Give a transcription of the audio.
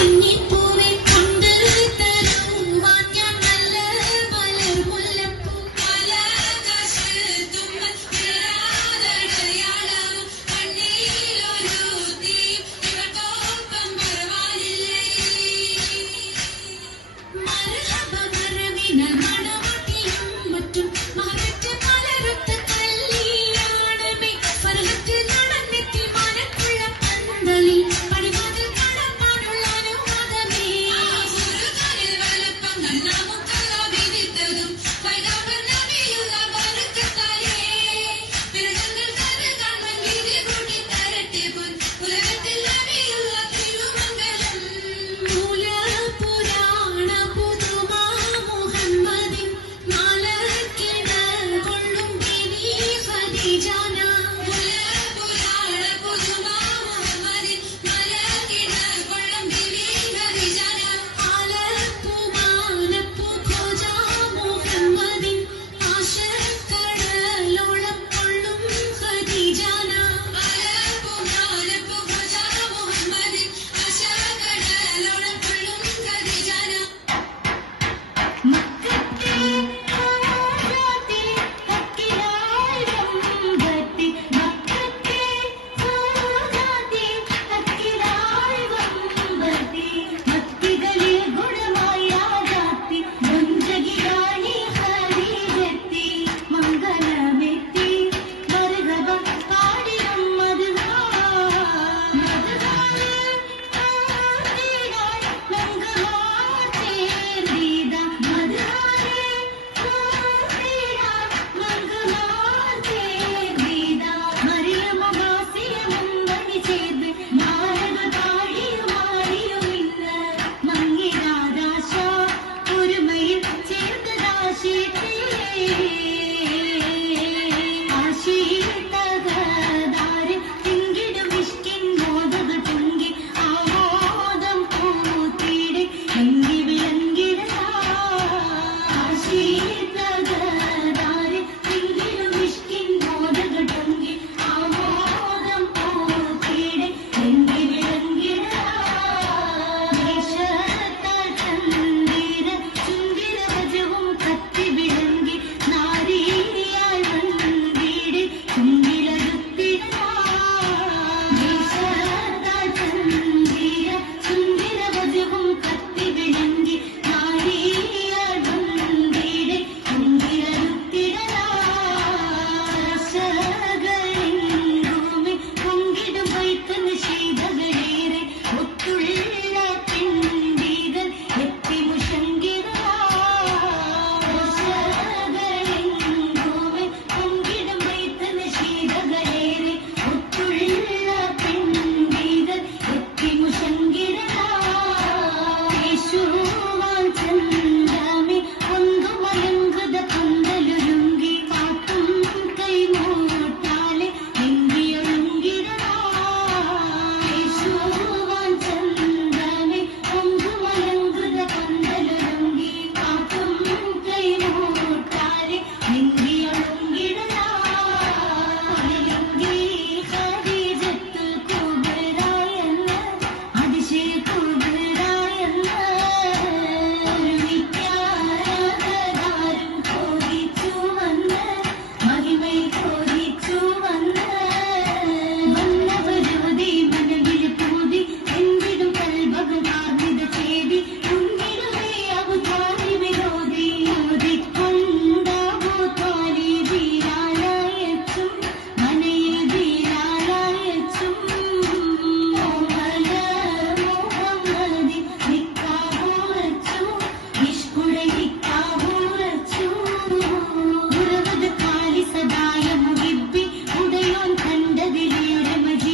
你。की तेरी Holy to